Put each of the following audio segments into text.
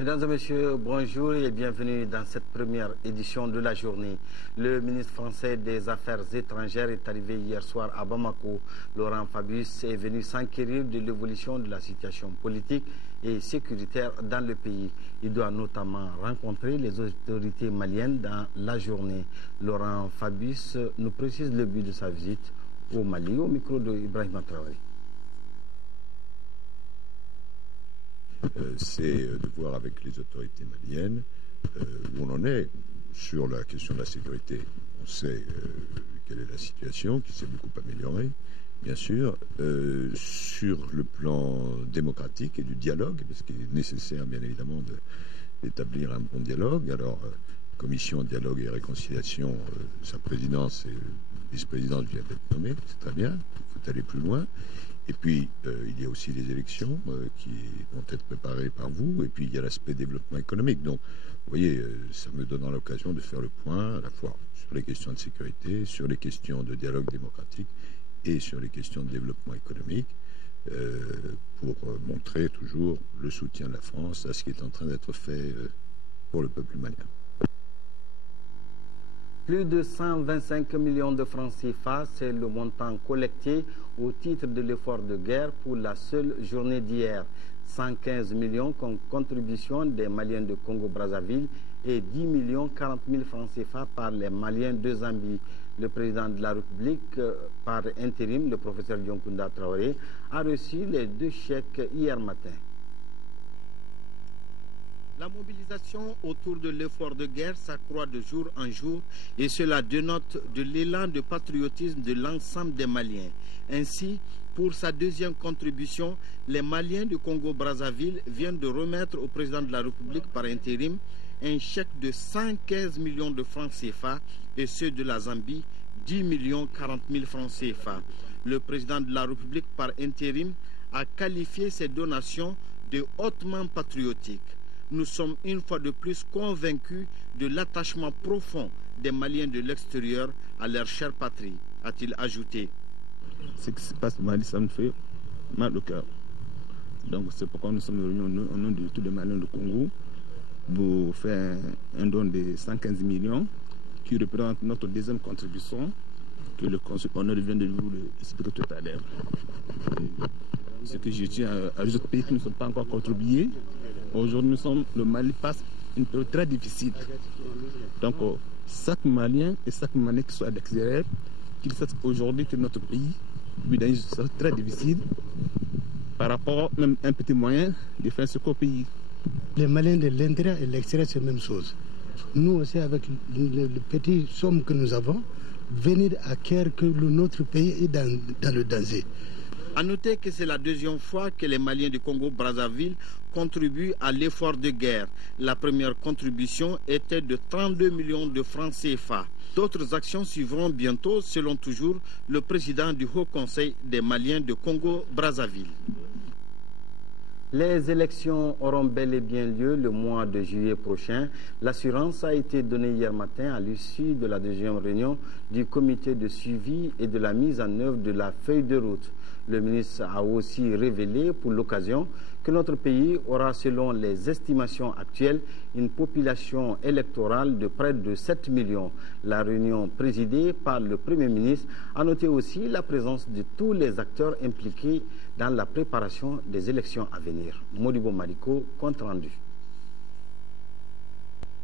Mesdames et messieurs, bonjour et bienvenue dans cette première édition de la journée. Le ministre français des Affaires étrangères est arrivé hier soir à Bamako. Laurent Fabius est venu s'enquérir de l'évolution de la situation politique et sécuritaire dans le pays. Il doit notamment rencontrer les autorités maliennes dans la journée. Laurent Fabius nous précise le but de sa visite au Mali, au micro de Ibrahima Traoré. C'est de voir avec les autorités maliennes où on en est sur la question de la sécurité. On sait quelle est la situation, qui s'est beaucoup améliorée, bien sûr, sur le plan démocratique et du dialogue, parce qu'il est nécessaire, bien évidemment, d'établir un bon dialogue. Alors, commission dialogue et réconciliation, sa présidence et vice-présidence vient d'être nommée, c'est très bien, il faut aller plus loin. Et puis, il y a aussi les élections qui vont être préparées par vous. Et puis, il y a l'aspect développement économique. Donc, vous voyez, ça me donne l'occasion de faire le point à la fois sur les questions de sécurité, sur les questions de dialogue démocratique et sur les questions de développement économique pour montrer toujours le soutien de la France à ce qui est en train d'être fait pour le peuple malien. Plus de 125 millions de francs CFA, c'est le montant collecté au titre de l'effort de guerre pour la seule journée d'hier. 115 millions comme contribution des Maliens de Congo-Brazzaville et 10 millions 40 000 francs CFA par les Maliens de Zambie. Le président de la République, par intérim, le professeur Dioncounda Traoré, a reçu les 2 chèques hier matin. La mobilisation autour de l'effort de guerre s'accroît de jour en jour et cela dénote de l'élan de patriotisme de l'ensemble des Maliens. Ainsi, pour sa deuxième contribution, les Maliens du Congo-Brazzaville viennent de remettre au président de la République par intérim un chèque de 115 millions de francs CFA et ceux de la Zambie, 10 millions 40 000 francs CFA. Le président de la République par intérim a qualifié ces donations de hautement patriotiques. Nous sommes une fois de plus convaincus de l'attachement profond des Maliens de l'extérieur à leur chère patrie, a-t-il ajouté. Ce qui se passe au Mali, ça me fait mal au cœur. Donc c'est pourquoi nous sommes réunis au nom de tous les Maliens du Congo pour faire un don de 115 millions qui représente notre deuxième contribution que le consul Honor vient de vous expliquer tout à l'heure. Ce que je tiens à les autres pays qui ne sont pas encore contribués. Aujourd'hui, le Mali passe une période très difficile. Donc, chaque Malien et chaque Malien qui soit à l'extérieur, qu'il sache aujourd'hui que notre pays vit dans une situation très difficile par rapport même à un petit moyen de faire ce qu'au pays. Les Maliens de l'intérieur et de l'extérieur, c'est la même chose. Nous aussi, avec le petit somme que nous avons, venir à cœur que notre pays est dans le danger. A noter que c'est la deuxième fois que les Maliens du Congo-Brazzaville contribuent à l'effort de guerre. La première contribution était de 32 millions de francs CFA. D'autres actions suivront bientôt, selon toujours le président du Haut Conseil des Maliens de Congo-Brazzaville. Les élections auront bel et bien lieu le mois de juillet prochain. L'assurance a été donnée hier matin à l'issue de la deuxième réunion du comité de suivi et de la mise en œuvre de la feuille de route. Le ministre a aussi révélé pour l'occasion que notre pays aura, selon les estimations actuelles, une population électorale de près de 7 millions. La réunion présidée par le Premier ministre a noté aussi la présence de tous les acteurs impliqués dans la préparation des élections à venir. Modibo Mariko, compte rendu.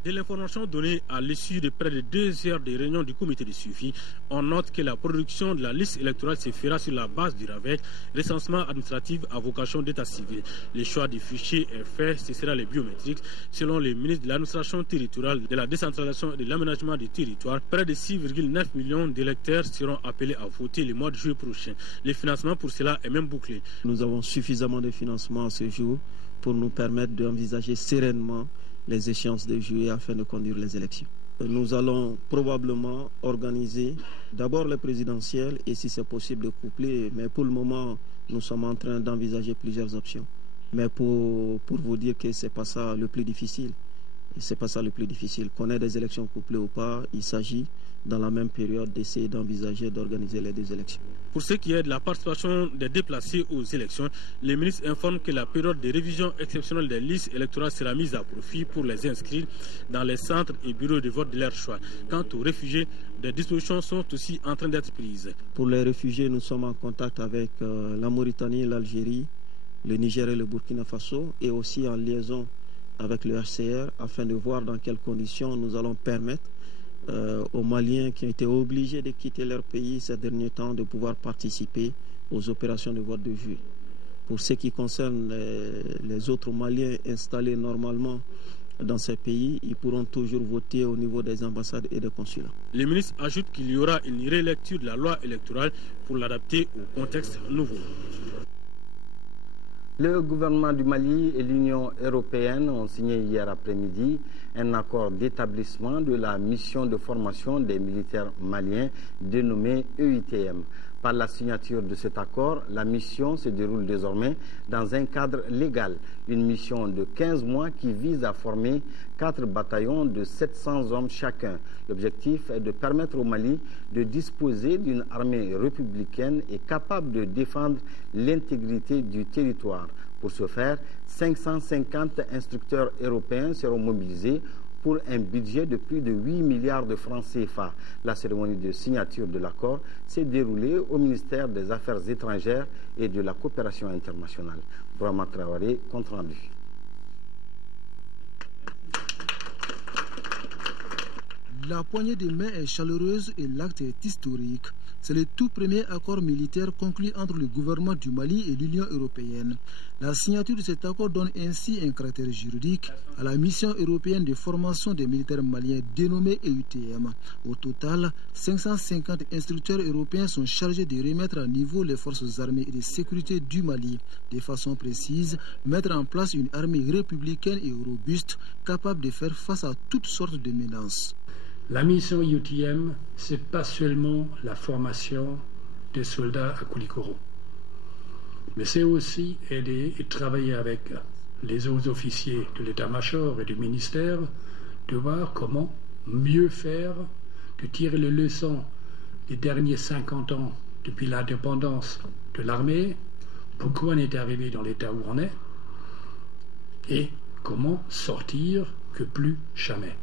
De l'information donnée à l'issue de près de 2 heures de réunion du comité de suivi, on note que la production de la liste électorale se fera sur la base du RAVEC, recensement administratif à vocation d'état civil. Le choix du fichier est fait, ce sera les biométriques. Selon le ministre de l'administration territoriale, de la décentralisation et de l'aménagement du territoire, près de 6,9 millions d'électeurs seront appelés à voter le mois de juillet prochain. Le financement pour cela est même bouclé. Nous avons suffisamment de financement à ce jour pour nous permettre d'envisager sereinement les échéances de juillet afin de conduire les élections. Nous allons probablement organiser d'abord les présidentielles et si c'est possible de coupler, mais pour le moment nous sommes en train d'envisager plusieurs options. Mais pour vous dire que c'est pas ça le plus difficile. C'est pas ça le plus difficile. Qu'on ait des élections couplées ou pas, il s'agit dans la même période, d'essayer d'envisager d'organiser les 2 élections. Pour ce qui est de la participation des déplacés aux élections, les ministres informent que la période de révision exceptionnelle des listes électorales sera mise à profit pour les inscrits dans les centres et bureaux de vote de leur choix. Quant aux réfugiés, des dispositions sont aussi en train d'être prises. Pour les réfugiés, nous sommes en contact avec la Mauritanie, l'Algérie, le Niger et le Burkina Faso, et aussi en liaison avec le HCR afin de voir dans quelles conditions nous allons permettre aux Maliens qui ont été obligés de quitter leur pays ces derniers temps de pouvoir participer aux opérations de vote de juillet. Pour ce qui concerne les autres Maliens installés normalement dans ces pays, ils pourront toujours voter au niveau des ambassades et des consulats. Les ministres ajoutent qu'il y aura une relecture de la loi électorale pour l'adapter au contexte nouveau. Le gouvernement du Mali et l'Union européenne ont signé hier après-midi un accord d'établissement de la mission de formation des militaires maliens dénommée EUTM. Par la signature de cet accord, la mission se déroule désormais dans un cadre légal. Une mission de 15 mois qui vise à former 4 bataillons de 700 hommes chacun. L'objectif est de permettre au Mali de disposer d'une armée républicaine et capable de défendre l'intégrité du territoire. Pour ce faire, 550 instructeurs européens seront mobilisés pour un budget de plus de 8 milliards de francs CFA. La cérémonie de signature de l'accord s'est déroulée au ministère des Affaires étrangères et de la coopération internationale. Brahma Traoré, compte rendu. La poignée de main est chaleureuse et l'acte est historique. C'est le tout premier accord militaire conclu entre le gouvernement du Mali et l'Union européenne. La signature de cet accord donne ainsi un caractère juridique à la mission européenne de formation des militaires maliens dénommée EUTM. Au total, 550 instructeurs européens sont chargés de remettre à niveau les forces armées et de sécurité du Mali. De façon précise, mettre en place une armée républicaine et robuste capable de faire face à toutes sortes de menaces. La mission EUTM, ce n'est pas seulement la formation des soldats à Koulikoro, mais c'est aussi aider et travailler avec les autres officiers de l'état-major et du ministère de voir comment mieux faire, de tirer les leçons des derniers 50 ans depuis l'indépendance de l'armée, pourquoi on est arrivé dans l'état où on est, et comment sortir que plus jamais.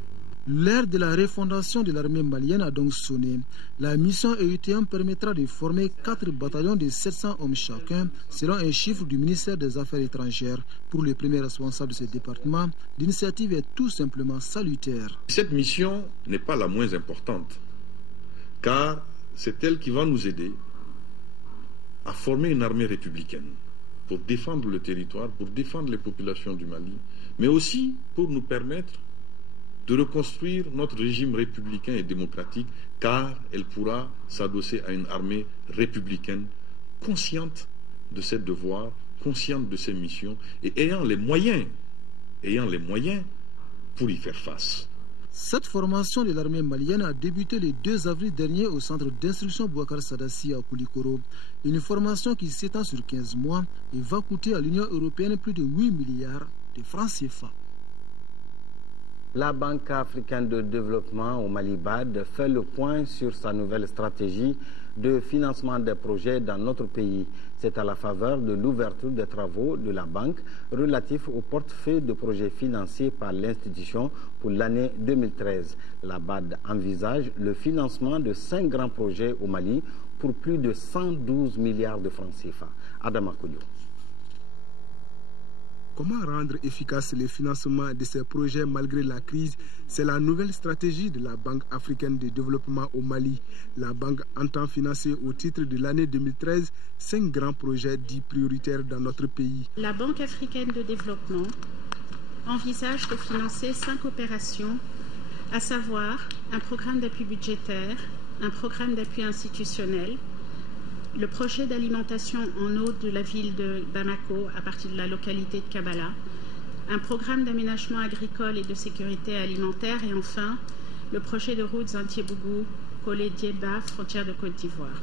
L'ère de la refondation de l'armée malienne a donc sonné. La mission EUTM permettra de former 4 bataillons de 700 hommes chacun, selon un chiffre du ministère des Affaires étrangères. Pour le premier responsable de ce département, l'initiative est tout simplement salutaire. Cette mission n'est pas la moins importante, car c'est elle qui va nous aider à former une armée républicaine pour défendre le territoire, pour défendre les populations du Mali, mais aussi pour nous permettre de reconstruire notre régime républicain et démocratique, car elle pourra s'adosser à une armée républicaine consciente de ses devoirs, consciente de ses missions et ayant les moyens pour y faire face. Cette formation de l'armée malienne a débuté le 2 avril dernier au centre d'instruction Bouakar Sadassi à Koulikoro. Une formation qui s'étend sur 15 mois et va coûter à l'Union européenne plus de 8 milliards de francs CFA. La Banque africaine de développement au Mali BAD fait le point sur sa nouvelle stratégie de financement des projets dans notre pays. C'est à la faveur de l'ouverture des travaux de la banque relatifs au portefeuille de projets financés par l'institution pour l'année 2013. La BAD envisage le financement de 5 grands projets au Mali pour plus de 112 milliards de francs CFA. Adama Kodio. Comment rendre efficace le financement de ces projets malgré la crise? C'est la nouvelle stratégie de la Banque africaine de développement au Mali. La banque entend financer au titre de l'année 2013 5 grands projets dits prioritaires dans notre pays. La Banque africaine de développement envisage de financer 5 opérations, à savoir un programme d'appui budgétaire, un programme d'appui institutionnel, le projet d'alimentation en eau de la ville de Bamako à partir de la localité de Kabala, un programme d'aménagement agricole et de sécurité alimentaire et enfin le projet de route Zantiebougou, Kolé-Dieba, frontière de Côte d'Ivoire.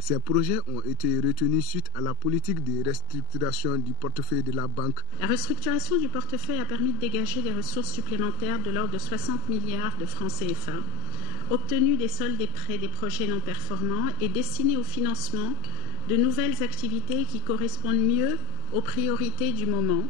Ces projets ont été retenus suite à la politique de restructuration du portefeuille de la banque. La restructuration du portefeuille a permis de dégager des ressources supplémentaires de l'ordre de 60 milliards de francs CFA obtenu des soldes des prêts des projets non performants est destiné au financement de nouvelles activités qui correspondent mieux aux priorités du moment.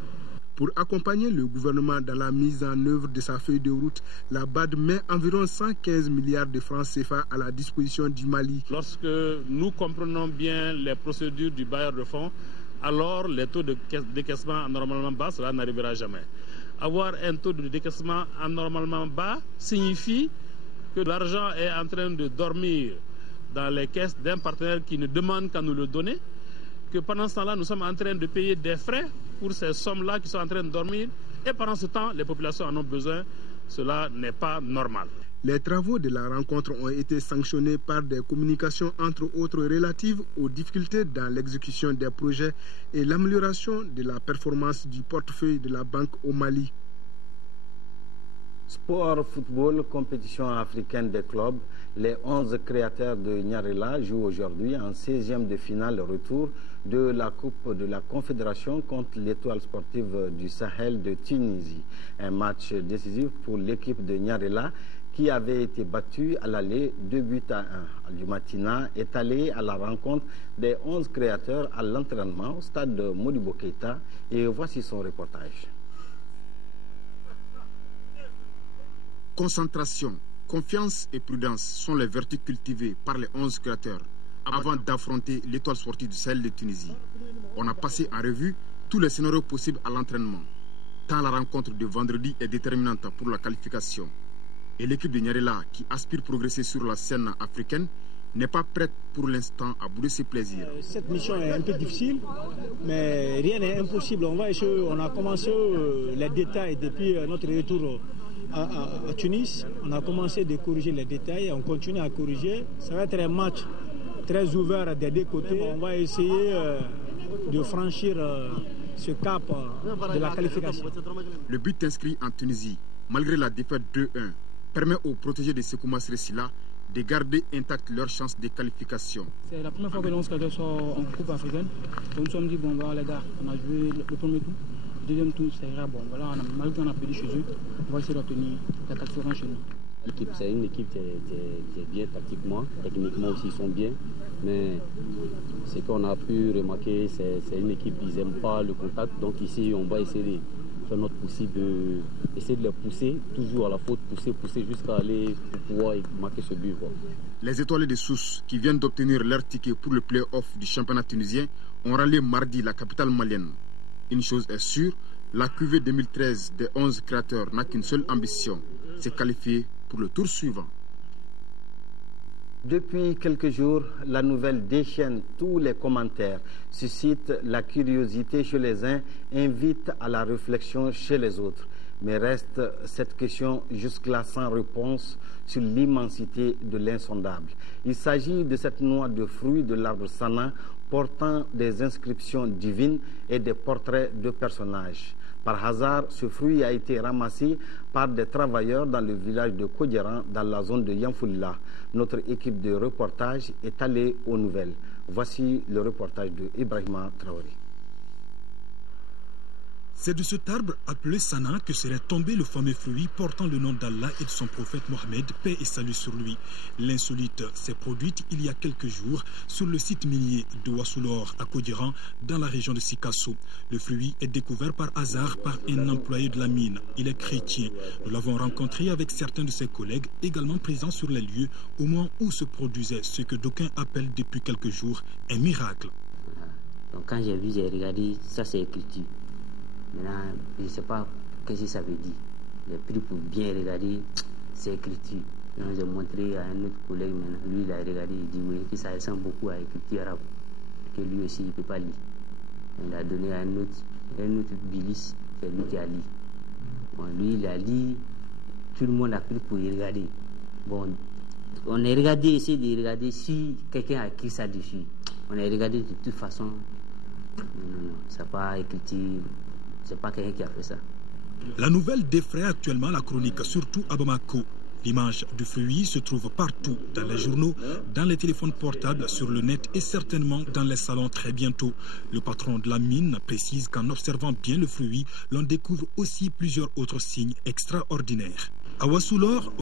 Pour accompagner le gouvernement dans la mise en œuvre de sa feuille de route, la BAD met environ 115 milliards de francs CFA à la disposition du Mali. Lorsque nous comprenons bien les procédures du bailleur de fonds, alors les taux de décaissement anormalement bas, cela n'arrivera jamais. Avoir un taux de décaissement anormalement bas signifie que l'argent est en train de dormir dans les caisses d'un partenaire qui ne demande qu'à nous le donner, que pendant ce temps-là, nous sommes en train de payer des frais pour ces sommes-là qui sont en train de dormir, et pendant ce temps, les populations en ont besoin. Cela n'est pas normal. Les travaux de la rencontre ont été sanctionnés par des communications entre autres relatives aux difficultés dans l'exécution des projets et l'amélioration de la performance du portefeuille de la banque au Mali. Sport, football, compétition africaine des clubs. Les 11 créateurs de Nyarela jouent aujourd'hui en 16e de finale retour de la Coupe de la Confédération contre l'Étoile sportive du Sahel de Tunisie. Un match décisif pour l'équipe de Nyarela qui avait été battue à l'aller 2-1. Al-Jumatina est allé à la rencontre des 11 créateurs à l'entraînement au stade de Modibo Keïta et voici son reportage. Concentration, confiance et prudence sont les vertus cultivées par les 11 créateurs avant d'affronter l'Étoile sportive du Sahel de Tunisie. On a passé en revue tous les scénarios possibles à l'entraînement, tant la rencontre de vendredi est déterminante pour la qualification. Et l'équipe de Nyarela, qui aspire progresser sur la scène africaine, n'est pas prête pour l'instant à bouder ses plaisirs. Cette mission est un peu difficile, mais rien n'est impossible. On a commencé les détails depuis notre retour à Tunis. On a commencé de corriger les détails, on continue à corriger. Ça va être un match très ouvert des deux côtés. On va essayer de franchir ce cap de la qualification. Le but inscrit en Tunisie, malgré la défaite 2-1, permet aux protégés de Sekouma Sresila de garder intactes leurs chances de qualification. C'est la première fois que l'on se sort en Coupe africaine. Donc nous sommes dit, bon, voilà les gars, on a joué le premier tour. Le deuxième tour, c'est grave. Bon, voilà, malgré qu'on a perdu chez eux, on va essayer d'obtenir la 4 chez nous. C'est une équipe qui est bien tactiquement, techniquement aussi ils sont bien, mais ce qu'on a pu remarquer, c'est une équipe qui n'aime pas le contact, donc ici on va essayer de faire notre possible, essayer de les pousser, toujours à la faute, pousser jusqu'à aller pour pouvoir marquer ce but. Quoi. Les étoilés de Sousse, qui viennent d'obtenir leur ticket pour le play-off du championnat tunisien, ont rallié mardi la capitale malienne. Une chose est sûre, la cuvée 2013 des 11 créateurs n'a qu'une seule ambition, c'est qualifier pour le tour suivant. Depuis quelques jours, la nouvelle déchaîne tous les commentaires, suscite la curiosité chez les uns, invite à la réflexion chez les autres. Mais reste cette question jusque-là sans réponse sur l'immensité de l'insondable. Il s'agit de cette noix de fruits de l'arbre Sana portant des inscriptions divines et des portraits de personnages. Par hasard, ce fruit a été ramassé par des travailleurs dans le village de Kodjeran, dans la zone de Yamfoula. Notre équipe de reportage est allée aux nouvelles. Voici le reportage de Ibrahima Traoré. C'est de cet arbre appelé Sana que serait tombé le fameux fruit portant le nom d'Allah et de son prophète Mohammed, paix et salut sur lui. L'insolite s'est produite il y a quelques jours sur le site minier de Wassoulor à Kodjeran, dans la région de Sikasso. Le fruit est découvert par hasard par un employé de la mine. Il est chrétien. Nous l'avons rencontré avec certains de ses collègues également présents sur les lieux au moment où se produisait ce que d'aucuns appellent depuis quelques jours un miracle. Donc quand j'ai vu, j'ai regardé, ça c'est écriture. Maintenant, je ne sais pas ce que ça veut dire. J'ai pris pour bien regarder, c'est écriture. Donc j'ai montré à un autre collègue maintenant. Lui, il a regardé, il dit oui, que ça ressemble beaucoup à l'écriture arabe. Que lui aussi, il ne peut pas lire. Il a donné à un autre Bilis, c'est lui qui a lu. Bon, lui, il a lu, tout le monde a pris pour y regarder. Bon, on a regardé, essayé de regarder si quelqu'un a écrit ça dessus. On a regardé de toute façon. Non, ça n'a pas écrit. C'est pas quelqu'un qui a fait ça. La nouvelle défraie actuellement la chronique, surtout à Bamako. L'image du fruit se trouve partout, dans les journaux, dans les téléphones portables, sur le net et certainement dans les salons très bientôt. Le patron de la mine précise qu'en observant bien le fruit, l'on découvre aussi plusieurs autres signes extraordinaires. À Wassoulor,